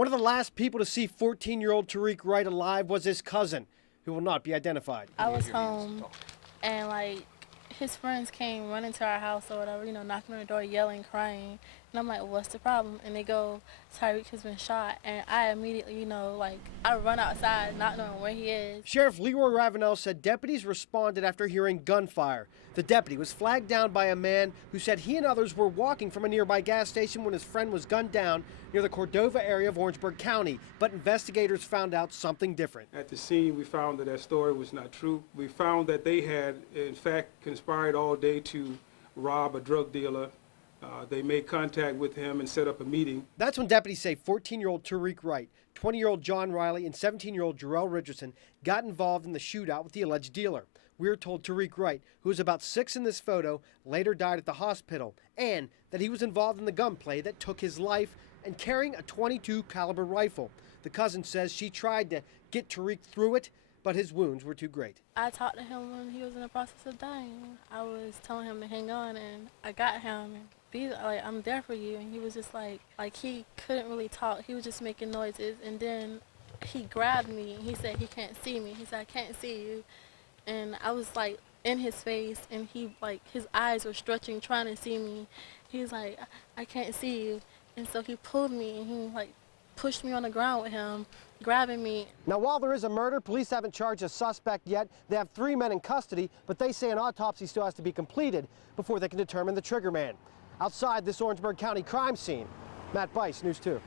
One of the last people to see 14-year-old Tariq Wright alive was his cousin, who will not be identified. I was home, and his friends came running to our house or whatever, knocking on the door, yelling, crying. And I'm like, what's the problem? And they go, Tyreek has been shot. And I immediately, I run outside not knowing where he is. Sheriff Leroy Ravenel said deputies responded after hearing gunfire. The deputy was flagged down by a man who said he and others were walking from a nearby gas station when his friend was gunned down near the Cordova area of Orangeburg County. But investigators found out something different. At the scene, we found that that story was not true. We found that they had, in fact, conspired all day to rob a drug dealer. They made contact with him and set up a meeting. That's when deputies say 14-year-old Tariq Wright, 20-year-old John Riley, and 17-year-old Jarrell Richardson got involved in the shootout with the alleged dealer. We're told Tariq Wright, who was about 6 in this photo, later died at the hospital, and that he was involved in the gunplay that took his life and carrying a .22 caliber rifle. The cousin says she tried to get Tariq through it, but his wounds were too great. I talked to him when he was in the process of dying. I was telling him to hang on, and I got him. I'm there for you. And he was just like he couldn't really talk. He was just making noises. And then he grabbed me and he said he can't see me. He said, I can't see you. And I was in his face, and he his eyes were stretching, trying to see me. He's like, I can't see you. And so he pulled me and he pushed me on the ground with him, grabbing me. Now, while there is a murder, police haven't charged a suspect yet. They have 3 men in custody, but they say an autopsy still has to be completed before they can determine the trigger man. Outside this Orangeburg County crime scene, Matt Bice, News 2.